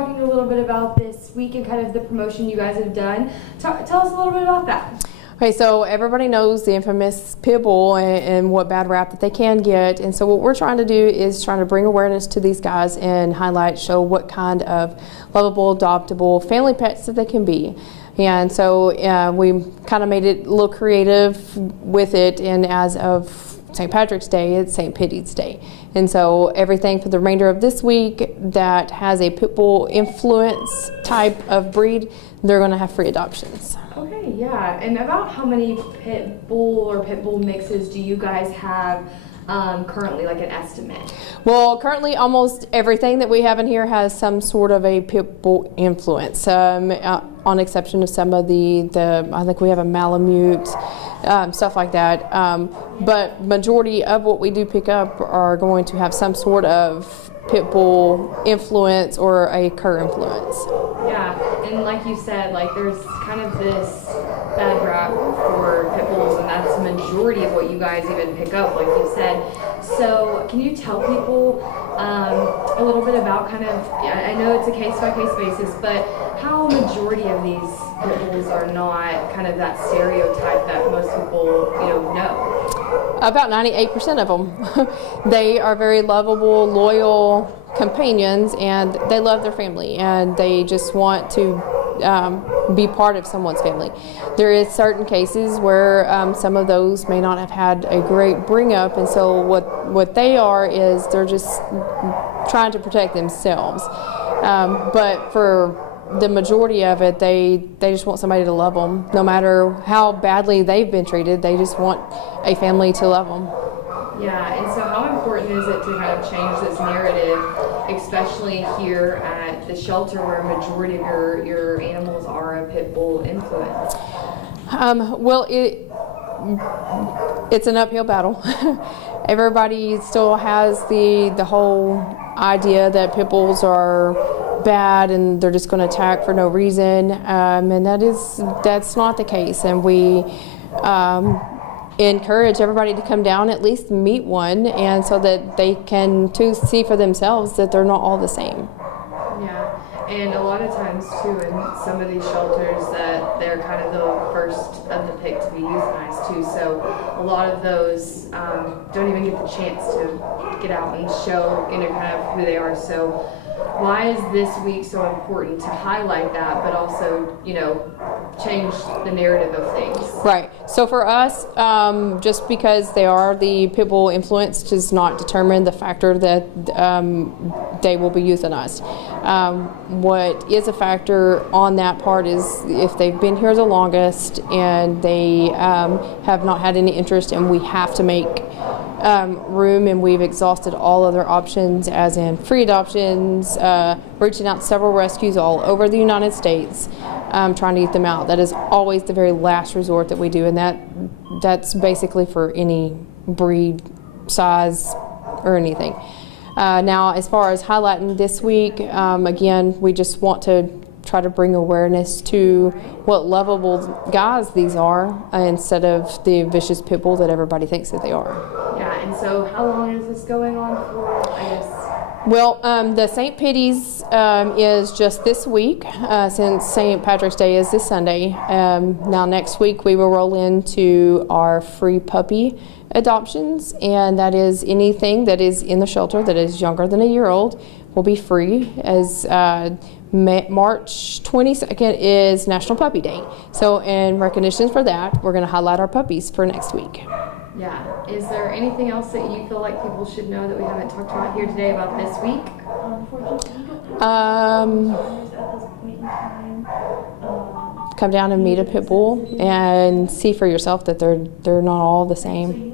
talking a little bit about this week and kind of the promotion you guys have done. Tell us a little bit about that. Okay, so everybody knows the infamous pitbull and what bad rap that they can get, and so what we're trying to do is trying to bring awareness to these guys and show what kind of lovable, adoptable family pets that they can be. And so we kind of made it a little creative with it, and as of St. Patrick's Day, it's St. Pitties Day. And so everything for the remainder of this week that has a pitbull influence type of breed, they're going to have free adoptions. Okay, yeah. And about how many pitbull mixes do you guys have currently, like an estimate? Well, currently almost everything that we have in here has some sort of a pitbull influence, on exception of some of I think we have a Malamute, stuff like that. But majority of what we do pick up are going to have some sort of pitbull influence or a cur influence. Yeah, and like you said, like there's kind of this bad rap for pit bulls, and that's the majority of what you guys even pick up, like you said. So can you tell people a little bit about kind of, I know it's a case-by-case basis, but how a majority of these pit bulls are not kind of that stereotype that most people, know? About 98% of them. They are very lovable, loyal companions, and they love their family, and they just want to be part of someone's family. There is certain cases where some of those may not have had a great bring up, and so what they are is they're just trying to protect themselves. But for the majority of it, they just want somebody to love them. No matter how badly they've been treated, they just want a family to love them. Yeah, and so how important is it to kind of change this narrative, especially here at the shelter where a majority of your animals are a pit bull influence? Well, it's an uphill battle. Everybody still has the whole idea that pit bulls are bad and they're just going to attack for no reason, and that's not the case. And we encourage everybody to come down, at least meet one, and so that they can too see for themselves that they're not all the same. Yeah, and a lot of times too in some of these shelters that they're kind of the first of the pick to be euthanized too, so a lot of those don't even get the chance to get out and show kind of who they are. So why is this week so important to highlight that, but also, change the narrative of things? Right. So for us, just because they are the pit bull influence does not determine the factor that they will be euthanized. What is a factor on that part is if they've been here the longest and they have not had any interest, and we have to make room, and we've exhausted all other options, as in free adoptions, reaching out to several rescues all over the United States, trying to get them out. That is always the very last resort that we do, and that's basically for any breed, size, or anything. Now, as far as highlighting this week, again, we just want to try to bring awareness to what lovable guys these are, instead of the vicious pit bull that everybody thinks that they are. Yeah, and so how long is this going on for, I guess? Well, the St. Pitties is just this week, since St. Patrick's Day is this Sunday. Now next week we will roll into our free puppy adoptions, and that is anything that is in the shelter that is younger than a year old will be free, as March 22nd is National Puppy Day. So in recognition for that, we're going to highlight our puppies for next week. Yeah. Is there anything else that you feel like people should know that we haven't talked about here today about this week? Come down and meet a pit bull and see for yourself that they're not all the same.